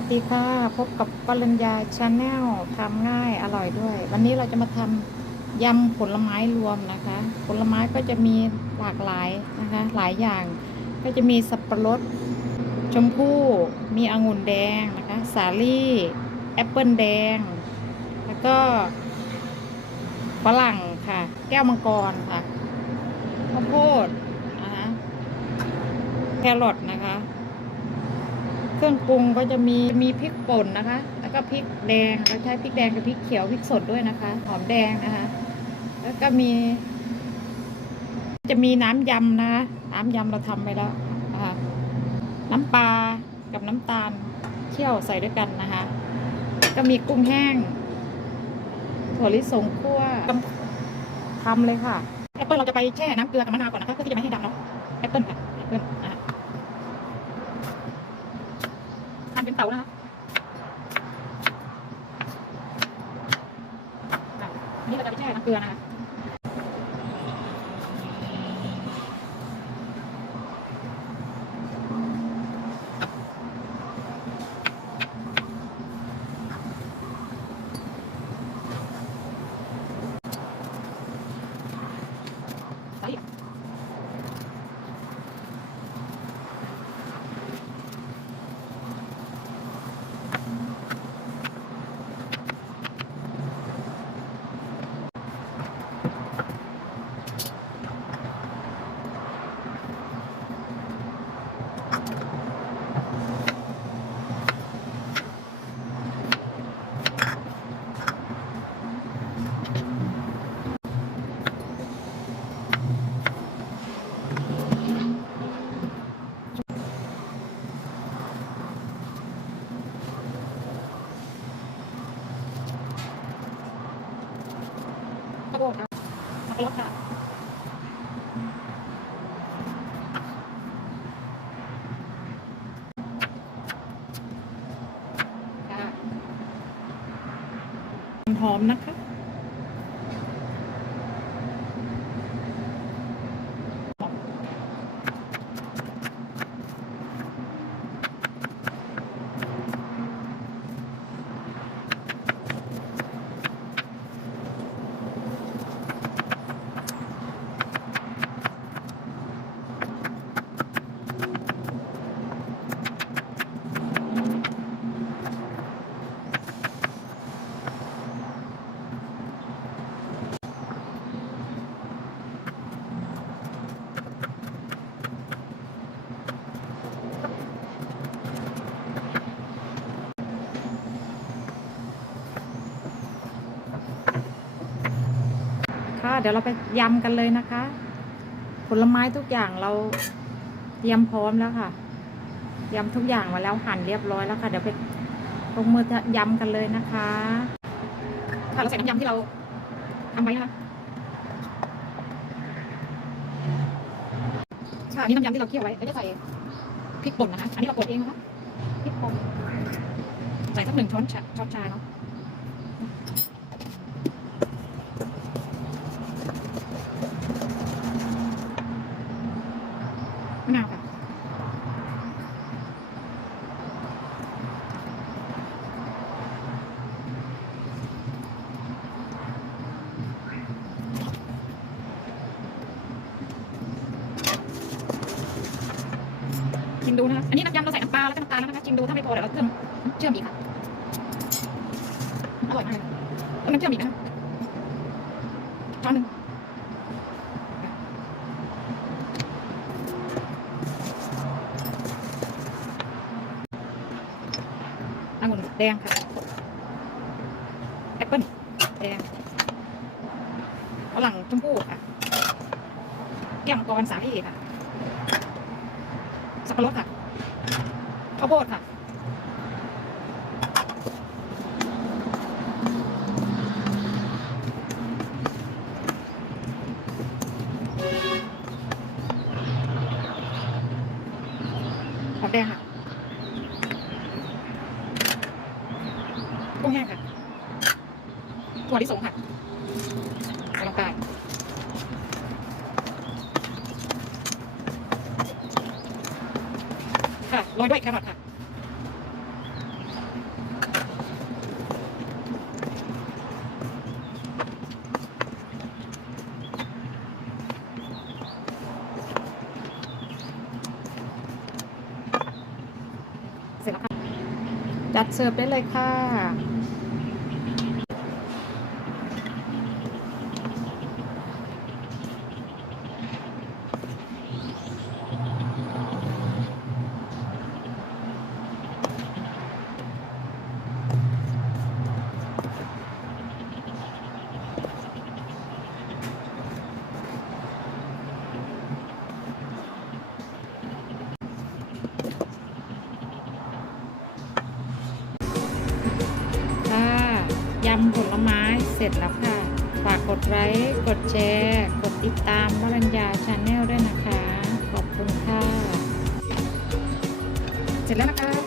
วัสดีค่ะ พบกับปรัญญาชาแนลทำง่ายอร่อยด้วย วันนี้เราจะมาทำยำผลไม้รวมนะคะ ผลไม้ก็จะมีหลากหลายนะคะ หลายอย่าง ก็จะมีสับปะรด ชมพู่ มีองุ่นแดงนะคะ สาลี่แอปเปิลแดง แล้วก็ฝรั่งค่ะ แก้วมังกรค่ะข้าวโพดนะคะแครอทนะคะ เครื่องปรุงก็จะมีมีพริกป่นนะคะ แล้วก็พริกแดงเราใช้พริกแดงกับพริกเขียวพริกสดด้วยนะคะ หอมแดงนะคะ แล้วก็มี จะมีน้ำยำนะคะน้ำยำเราทำไปแล้วนะคะน้ำปลากับน้ำตาลเคี่ยวใส่ด้วยกันนะคะ ก็มีกุ้งแห้งถั่วลิสงคั่วทำเลยค่ะแอปเปิลเราจะไปแช่น้ำเกลือกับมะนาวก่อนนะคะเพื่อที่จะไม่ให้ดำเนาะแอปเปิลค่ะแอปเปิลอะ ทำ เตานะคะอะนี่เราจะไปแช่น้ำเกลือนะคะ สับปะรดค่ะค่ะหอมนะคะ เดี๋ยวเราไปยำกันเลยนะคะ ผลไม้ทุกอย่างเราเตรียมพร้อมแล้วค่ะยำทุกอย่างมาแล้วหั่นเรียบร้อยแล้วค่ะ เดี๋ยวไปลงมือยำกันเลยนะคะ ค่ะเราใส่น้ำยำที่เราทำไว้นะคะค่ะนนี้น้ำยำที่เราเคี่ยวไว้เราจะใส่พริกป่นนะคะ อันนี้เราป่นเองนะคะพริกป่นใส่สักหนึ่งช้อนชาช้อนชาเนาะ ดูนะคะ อันนี้น้ำยำเราใส่น้ำปลาแล้วก็น้ำตาลแล้วนะคะชิมดูถ้าไม่พอเดี๋ยวเราเพิ่มเชื่อมอีกค่ะ อร่อยมากเลยต้องน้ำเชื่อมอีกนะคะช้อนหนึ่งองุ่นแดงค่ะแอปเปิ้ลแดงฝรั่งชมพู่ค่ะ แก้วมังกรสาลี่ค่ะ สับปะรดค่ะ ข้าวโพดค่ะ หอมแดงค่ะกุ้งแห้งค่ะถั่วลิสงค่ะใส่ลงไป ค่ะโรยด้วยแครอทค่ะจัดเสิร์ฟได้เลยค่ะ ร็จแล้วค่ะ ฝากกดไลค์กดแชร์ กดติดตามวรัญญาชาแนลด้วยนะคะ ขอบคุณค่ะ เสร็จแล้วนะคะ